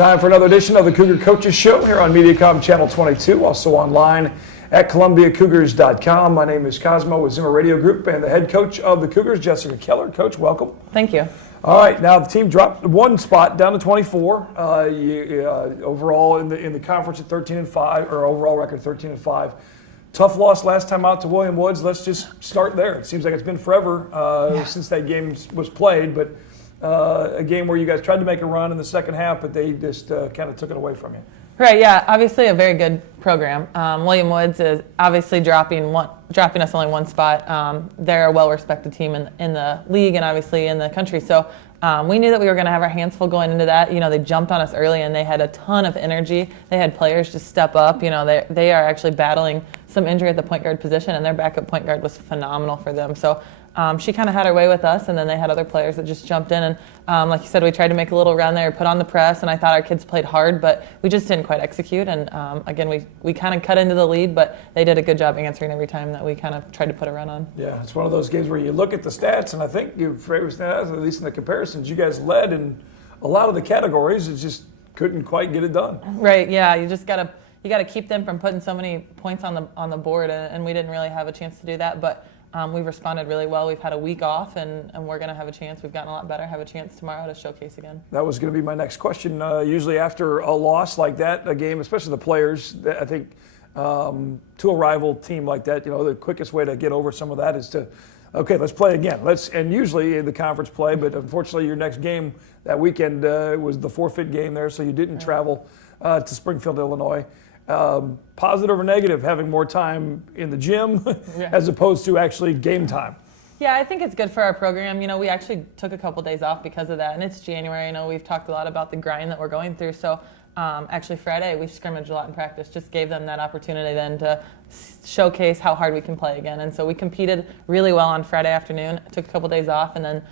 Time for another edition of the Cougar Coaches Show here on Mediacom Channel 22, also online at ColumbiaCougars.com. My name is Cosmo with Zimmer Radio Group and the head coach of the Cougars, Jessica Keller. Coach, welcome. Thank you. All right, now the team dropped one spot down to 24. Overall in the conference at 13-5, or overall record 13-5. Tough loss last time out to William Woods. Let's just start there. It seems like it's been forever since that game was played, but a game where you guys tried to make a run in the second half, but they just kind of took it away from you. Right, yeah, obviously a very good program. William Woods is obviously dropping us only one spot. They're a well-respected team in the league and obviously in the country. So we knew that we were going to have our hands full going into that. You know, they jumped on us early and they had a ton of energy. They had players just step up. You know, they are actually battling some injury at the point guard position, and their backup point guard was phenomenal for them. So she kind of had her way with us, and then they had other players that just jumped in. And like you said, we tried to make a little run there, put on the press, and I thought our kids played hard, but we just didn't quite execute. And again, we kind of cut into the lead, but they did a good job answering every time that we kind of tried to put a run on. Yeah, it's one of those games where you look at the stats, and I think at least in the comparisons, you guys led in a lot of the categories. It just couldn't quite get it done. Right, yeah, you got to keep them from putting so many points on the board, and we didn't really have a chance to do that, but we've responded really well. We've had a week off, and we're going to have a chance. We've gotten a lot better, have a chance tomorrow to showcase again. That was going to be my next question. Usually after a loss like that, a game, especially the players, I think to a rival team like that, you know, the quickest way to get over some of that is to, okay, let's play again. And usually in the conference play, but unfortunately your next game that weekend was the forfeit game there, so you didn't travel to Springfield, Illinois. Positive or negative, having more time in the gym as opposed to actually game time? Yeah, I think it's good for our program. You know, we actually took a couple days off because of that, and it's January. You know, we've talked a lot about the grind that we're going through. So actually Friday we scrimmaged a lot in practice, just gave them that opportunity then to showcase how hard we can play again. And so we competed really well on Friday afternoon, took a couple days off, and then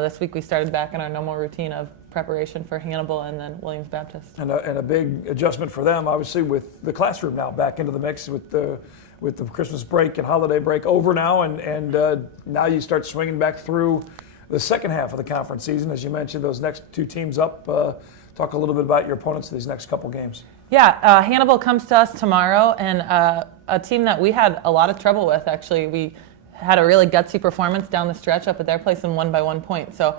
this week we started back in our normal routine of preparation for Hannibal and then Williams Baptist. And a big adjustment for them, obviously, with the classroom now back into the mix with the Christmas break and holiday break over now, and now you start swinging back through the second half of the conference season. As you mentioned, those next two teams up. Talk a little bit about your opponents in these next couple games. Yeah, Hannibal comes to us tomorrow, and a team that we had a lot of trouble with, actually. We had a really gutsy performance down the stretch up at their place in 1 by 1 point. So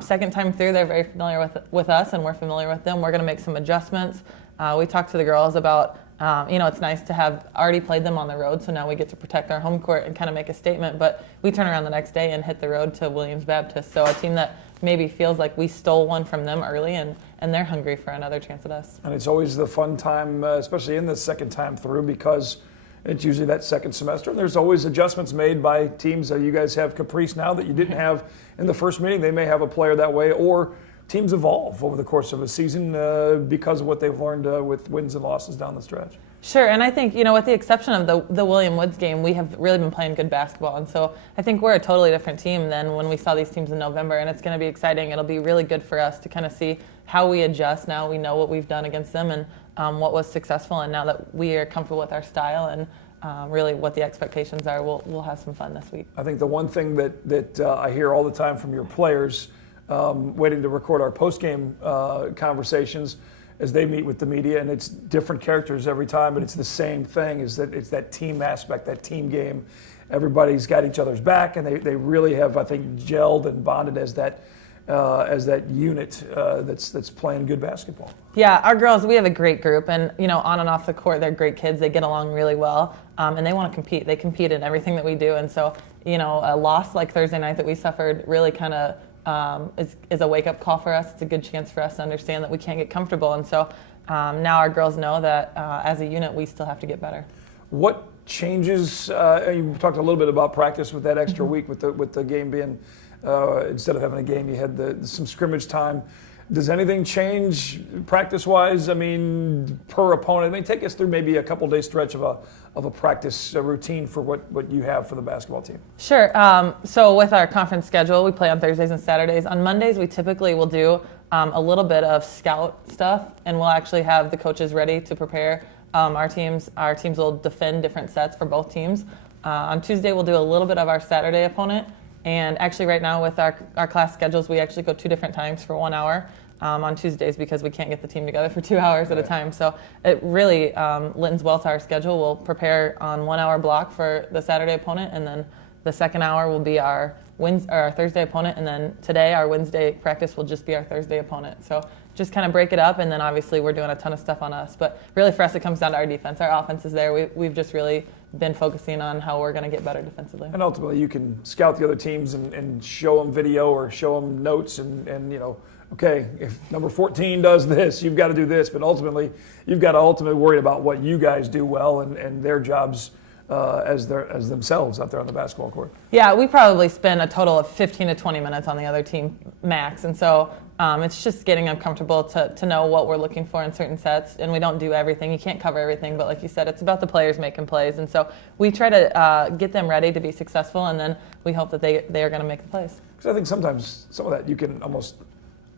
second time through, they're very familiar with us, and we're familiar with them. We're going to make some adjustments. We talked to the girls about, it's nice to have already played them on the road, so now we get to protect our home court and kind of make a statement. But we turn around the next day and hit the road to Williams Baptist. So a team that maybe feels like we stole one from them early, and they're hungry for another chance at us. And it's always the fun time, especially in the second time through, because it's usually that second semester, and there's always adjustments made by teams. You guys have Caprice now that you didn't have in the first meeting. They may have a player that way, or teams evolve over the course of a season because of what they've learned with wins and losses down the stretch. Sure, and I think, with the exception of the William Woods game, we have really been playing good basketball, and so I think we're a totally different team than when we saw these teams in November, and it's going to be exciting. It'll be really good for us to kind of see how we adjust now. We know what we've done against them and what was successful, and now that we are comfortable with our style and really what the expectations are, we'll have some fun this week. I think the one thing that I hear all the time from your players waiting to record our post-game conversations as they meet with the media, and it's different characters every time, but it's the same thing, is that it's that team aspect, that team game. Everybody's got each other's back, and they really have, I think, gelled and bonded as that unit that's playing good basketball. Yeah, our girls, we have a great group, and on and off the court, they're great kids. They get along really well, and they want to compete. They compete in everything that we do, and so a loss like Thursday night that we suffered really kind of is a wake-up call for us. It's a good chance for us to understand that we can't get comfortable, and so now our girls know that as a unit, we still have to get better. What changes? You talked a little bit about practice with that extra week with the game being. Instead of having a game, you had some scrimmage time. Does anything change practice-wise? I mean, per opponent? I mean, take us through maybe a couple-day stretch of a practice routine for what you have for the basketball team. Sure. So with our conference schedule, we play on Thursdays and Saturdays. On Mondays, we typically will do a little bit of scout stuff, and we'll actually have the coaches ready to prepare our teams. Our teams will defend different sets for both teams. On Tuesday, we'll do a little bit of our Saturday opponent. And actually right now with our class schedules, we actually go 2 different times for 1 hour. on Tuesdays because we can't get the team together for 2 hours at a time. So it really lends well to our schedule. We'll prepare on 1 hour block for the Saturday opponent, and then the second hour will be our Thursday opponent, and then today our Wednesday practice will just be our Thursday opponent. So just kind of break it up, and then obviously we're doing a ton of stuff on us. But really for us it comes down to our defense. Our offense is there. We've just really been focusing on how we're going to get better defensively. And ultimately you can scout the other teams and show them video or show them notes and okay, if number 14 does this, you've got to do this. But ultimately, you've got to ultimately worry about what you guys do well and their jobs as themselves out there on the basketball court. Yeah, we probably spend a total of 15 to 20 minutes on the other team max. And so it's just getting them comfortable to know what we're looking for in certain sets. And we don't do everything. You can't cover everything. But like you said, it's about the players making plays. And so we try to get them ready to be successful. And then we hope that they are going to make the plays. Because I think sometimes some of that you can almost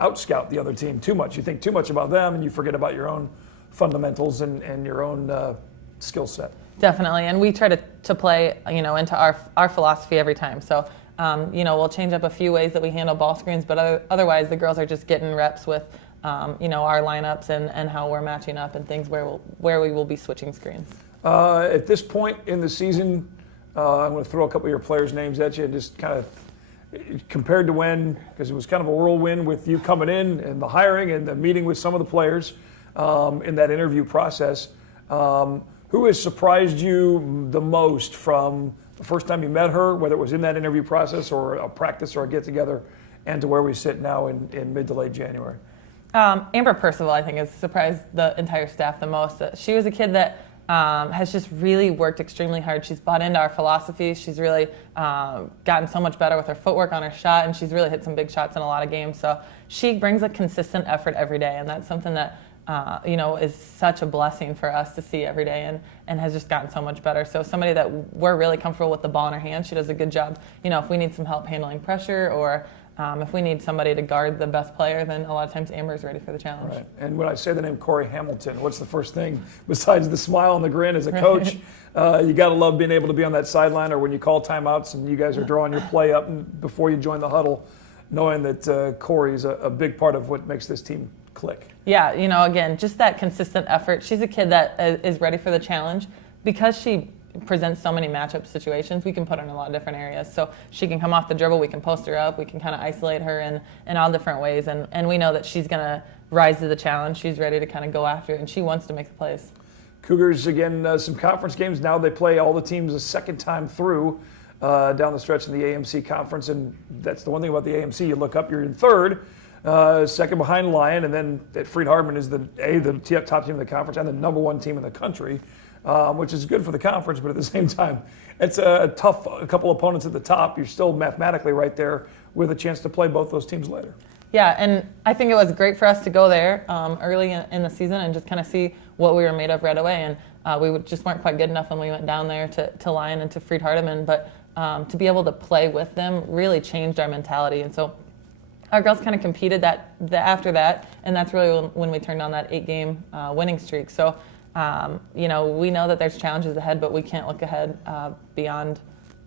out-scout the other team too much. You think too much about them and you forget about your own fundamentals and your own skill set. Definitely, and we try to play into our philosophy every time. So we'll change up a few ways that we handle ball screens, but otherwise the girls are just getting reps with our lineups and how we're matching up and things where we will be switching screens. At this point in the season, I'm going to throw a couple of your players' names at you and just kind of compared to when, because it was kind of a whirlwind with you coming in and the hiring and the meeting with some of the players in that interview process. Who has surprised you the most from the first time you met her, whether it was in that interview process or a practice or a get-together, and to where we sit now in mid to late January? Amber Percival, I think, has surprised the entire staff the most. She was a kid that has just really worked extremely hard. She's bought into our philosophy. She's really gotten so much better with her footwork on her shot, and she's really hit some big shots in a lot of games. So she brings a consistent effort every day, and that's something that is such a blessing for us to see every day and has just gotten so much better. So somebody that we're really comfortable with the ball in her hand. She does a good job. If we need some help handling pressure or if we need somebody to guard the best player, then a lot of times Amber's ready for the challenge. Right. And when I say the name Corey Hamilton, what's the first thing besides the smile and the grin as a coach? You got to love being able to be on that sideline or when you call timeouts and you guys are drawing your play up and before you join the huddle, knowing that Corey's a big part of what makes this team click. Yeah, again, just that consistent effort. She's a kid that is ready for the challenge. Because she presents so many matchup situations, we can put her in a lot of different areas. So she can come off the dribble, we can post her up, we can kind of isolate her in all different ways. And we know that she's going to rise to the challenge. She's ready to kind of go after it, and she wants to make the plays. Cougars, again, some conference games. Now they play all the teams a second time through down the stretch in the AMC conference. And that's the one thing about the AMC. You look up, you're in third. Second behind Lyon, and then at Freed-Hardeman is the top team in the conference and the number one team in the country, which is good for the conference, but at the same time, it's a tough couple opponents at the top. You're still mathematically right there with a chance to play both those teams later. Yeah, and I think it was great for us to go there early in the season and just kind of see what we were made of right away. And we just weren't quite good enough when we went down there to Lyon and to Freed-Hardeman, but to be able to play with them really changed our mentality. And so our girls kind of competed after that, and that's really when we turned on that 8-game winning streak. So, we know that there's challenges ahead, but we can't look ahead beyond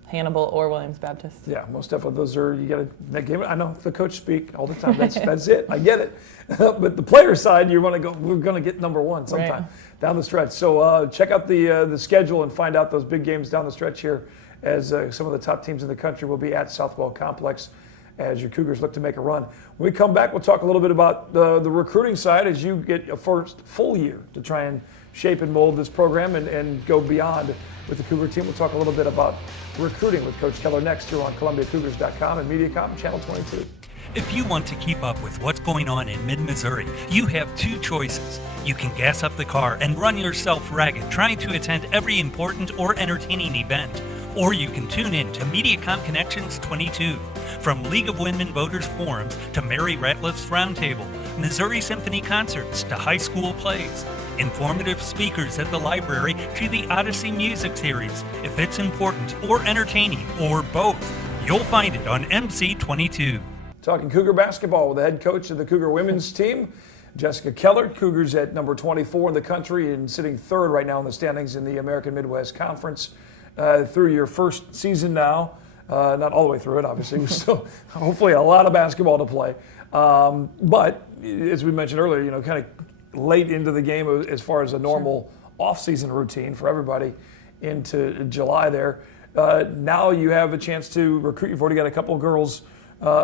Hannibal or Williams Baptist. Yeah, most definitely. Those are, you got to, that game, I know the coach speak all the time. That's it. I get it. But the player side, you want to go, we're going to get number one sometime down the stretch. So check out the schedule and find out those big games down the stretch here as some of the top teams in the country will be at Southwell Complex as your Cougars look to make a run. When we come back, we'll talk a little bit about the recruiting side as you get a first full year to try and shape and mold this program and go beyond with the Cougar team. We'll talk a little bit about recruiting with Coach Keller next here on ColumbiaCougars.com and MediaCom Channel 22. If you want to keep up with what's going on in mid-Missouri, you have two choices. You can gas up the car and run yourself ragged trying to attend every important or entertaining event, or you can tune in to MediaCom Connections 22. From League of Women Voters Forums to Mary Ratliff's Roundtable, Missouri Symphony concerts to high school plays, informative speakers at the library to the Odyssey Music Series. If it's important or entertaining or both, you'll find it on MC22. Talking Cougar basketball with the head coach of the Cougar women's team, Jessica Keller. Cougars at number 24 in the country and sitting third right now in the standings in the American Midwest Conference. Through your first season now, Not all the way through it, obviously. We still, hopefully, a lot of basketball to play. But as we mentioned earlier, kind of late into the game as far as a normal off-season routine for everybody into July there. Now you have a chance to recruit. You've already got a couple of girls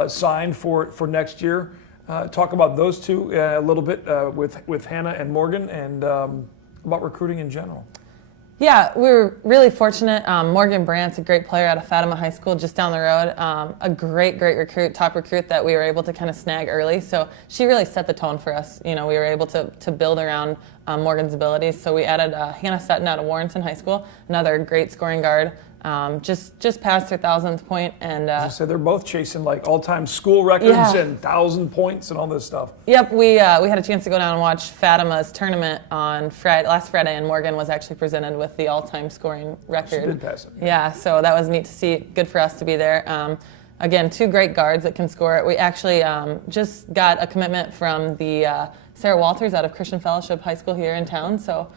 signed for next year. Talk about those two a little bit with Hannah and Morgan, and about recruiting in general. Yeah, we were really fortunate. Morgan Brandt's a great player out of Fatima High School just down the road. A great recruit, top recruit that we were able to kind of snag early. So she really set the tone for us. We were able to build around Morgan's abilities. So we added Hannah Sutton out of Warrenton High School, another great scoring guard. Just passed her 1,000th point, and So they're both chasing like all-time school records and 1,000 points and all this stuff. Yep, we had a chance to go down and watch Fatima's tournament on last Friday, and Morgan was actually presented with the all-time scoring record. She did pass it. Yeah, so that was neat to see. Good for us to be there. Again, two great guards that can score it. We actually just got a commitment from the Sarah Walters out of Christian Fellowship High School here in town. So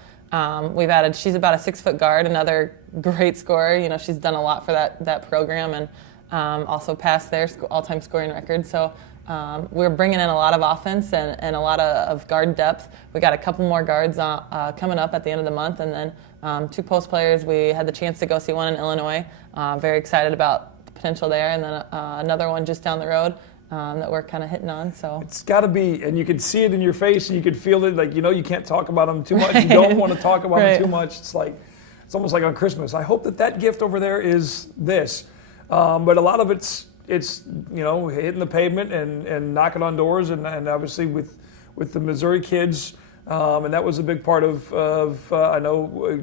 we've added. She's about a 6-foot guard, another great scorer. She's done a lot for that program, and also passed their all-time scoring record. So we're bringing in a lot of offense and a lot of guard depth. We got a couple more guards coming up at the end of the month, and then 2 post players. We had the chance to go see one in Illinois. Very excited about the potential there, and then another one just down the road that we're kind of hitting on. So it's got to be, and you could see it in your face, and you could feel it. Like you can't talk about them too much. You don't want to talk about them too much. It's almost like on Christmas. I hope that gift over there is this, but a lot of it's hitting the pavement and knocking on doors, and obviously with the Missouri kids, and that was a big part of I know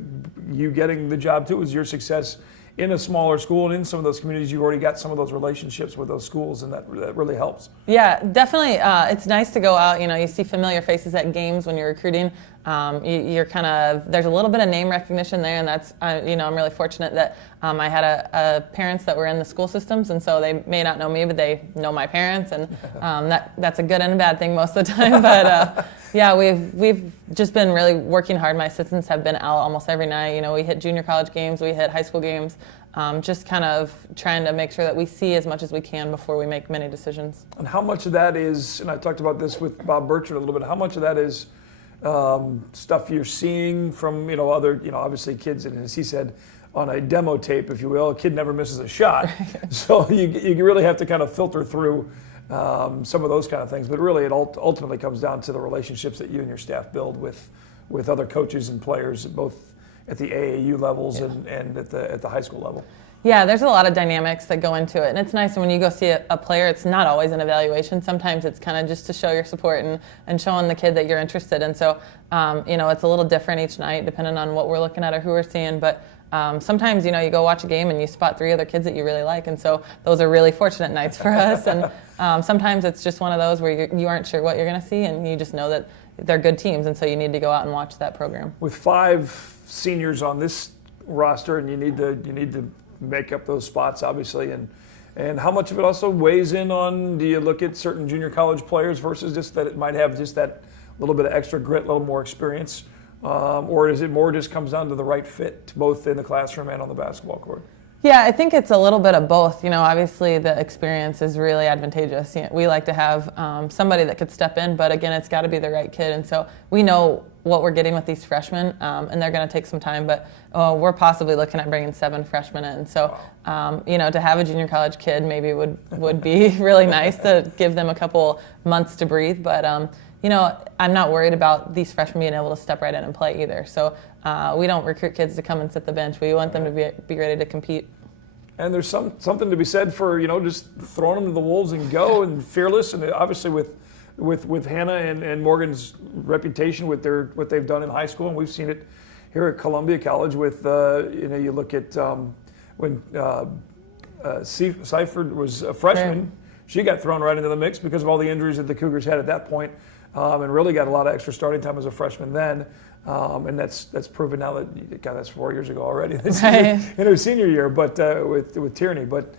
you getting the job too, was your success in a smaller school, and in some of those communities, you've already got some of those relationships with those schools, and that really helps. Yeah, definitely. It's nice to go out. You see familiar faces at games when you're recruiting. You're kind of, there's a little bit of name recognition there, and that's, I'm really fortunate that I had parents that were in the school systems, and so they may not know me, but they know my parents, and that's a good and a bad thing most of the time. But yeah, we've just been really working hard. My assistants have been out almost every night. We hit junior college games, we hit high school games. Just kind of trying to make sure that we see as much as we can before we make many decisions. And how much of that is, and I talked about this with Bob Burchard a little bit, how much of that is stuff you're seeing from, other, obviously kids, and as he said, on a demo tape, if you will, a kid never misses a shot. So you really have to kind of filter through some of those kind of things. But really, it ultimately comes down to the relationships that you and your staff build with other coaches and players, both at the AAU levels and at the high school level. Yeah, there's a lot of dynamics that go into it, and it's nice when you go see a player. It's not always an evaluation. Sometimes it's kind of just to show your support and showing the kid that you're interested. And so, it's a little different each night depending on what we're looking at or who we're seeing. But sometimes, you go watch a game and you spot 3 other kids that you really like, and so those are really fortunate nights for us. And sometimes it's just one of those where you aren't sure what you're going to see, and you just know that they're good teams, and so you need to go out and watch that program. With 5 seniors on this roster, and you need to make up those spots, obviously, and how much of it also weighs in on, do you look at certain junior college players versus just that it might have just that little bit of extra grit, a little more experience, or is it more just comes down to the right fit, both in the classroom and on the basketball court? Yeah, I think it's a little bit of both. Obviously the experience is really advantageous. We like to have somebody that could step in, but again, it's got to be the right kid. And so we know what we're getting with these freshmen, and they're going to take some time, but we're possibly looking at bringing 7 freshmen in. So, to have a junior college kid maybe would be really nice to give them a couple months to breathe. But, I'm not worried about these freshmen being able to step right in and play either. So we don't recruit kids to come and sit the bench. We want them to be ready to compete. And there's something to be said for, just throwing them to the wolves and go, and fearless. And obviously with Hannah and Morgan's reputation with what they've done in high school, and we've seen it here at Columbia College with, you look at when Seifert was a freshman, she got thrown right into the mix because of all the injuries that the Cougars had at that point, and really got a lot of extra starting time as a freshman then. And that's proven now that, God, that's 4 years ago already. In her senior year, but with Tierney. But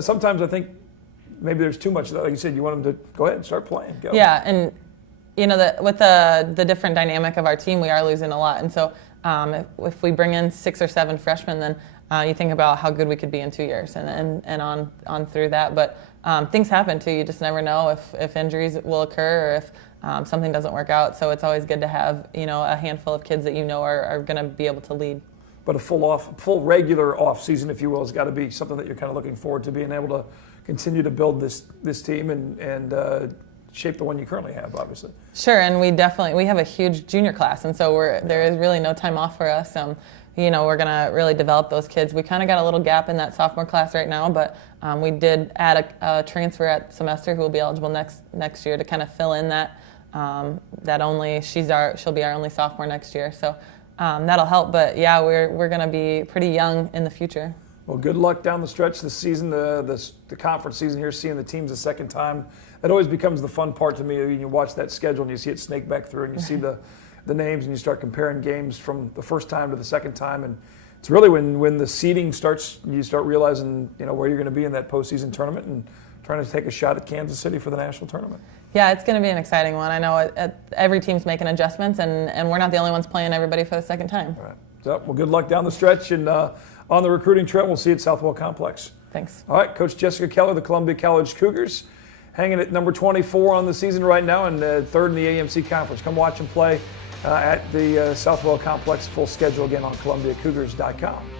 sometimes I think maybe there's too much of that. Like you said, you want them to go ahead and start playing. Go. Yeah, and with the different dynamic of our team, we are losing a lot. And so if we bring in 6 or 7 freshmen, then You think about how good we could be in 2 years and on through that. But things happen too. You just never know if injuries will occur or if something doesn't work out. So it's always good to have, a handful of kids that are going to be able to lead. But a full regular off season, if you will, has got to be something that you're kind of looking forward to, being able to continue to build this team and shape the one you currently have, obviously. Sure, and we have a huge junior class, and so there is really no time off for us. We're going to really develop those kids. We kind of got a little gap in that sophomore class right now, but we did add a transfer at semester who will be eligible next year to kind of fill in that. She'll be our only sophomore next year, so that'll help. But yeah, we're going to be pretty young in the future. Well, good luck down the stretch this season, the conference season here, seeing the teams a second time. That always becomes the fun part to me. You watch that schedule and you see it snake back through and you see the names and you start comparing games from the first time to the second time. And it's really when the seeding starts, you start realizing, where you're going to be in that postseason tournament and trying to take a shot at Kansas City for the national tournament. Yeah, it's going to be an exciting one. I know every team's making adjustments, and we're not the only ones playing everybody for the second time. All right. So, well, good luck down the stretch and on the recruiting trail. We'll see you at Southwell Complex. Thanks. All right, Coach Jessica Keller, the Columbia College Cougars, hanging at number 24 on the season right now and third in the AMC Conference. Come watch them play at the Southwell Complex. Full schedule again on ColumbiaCougars.com.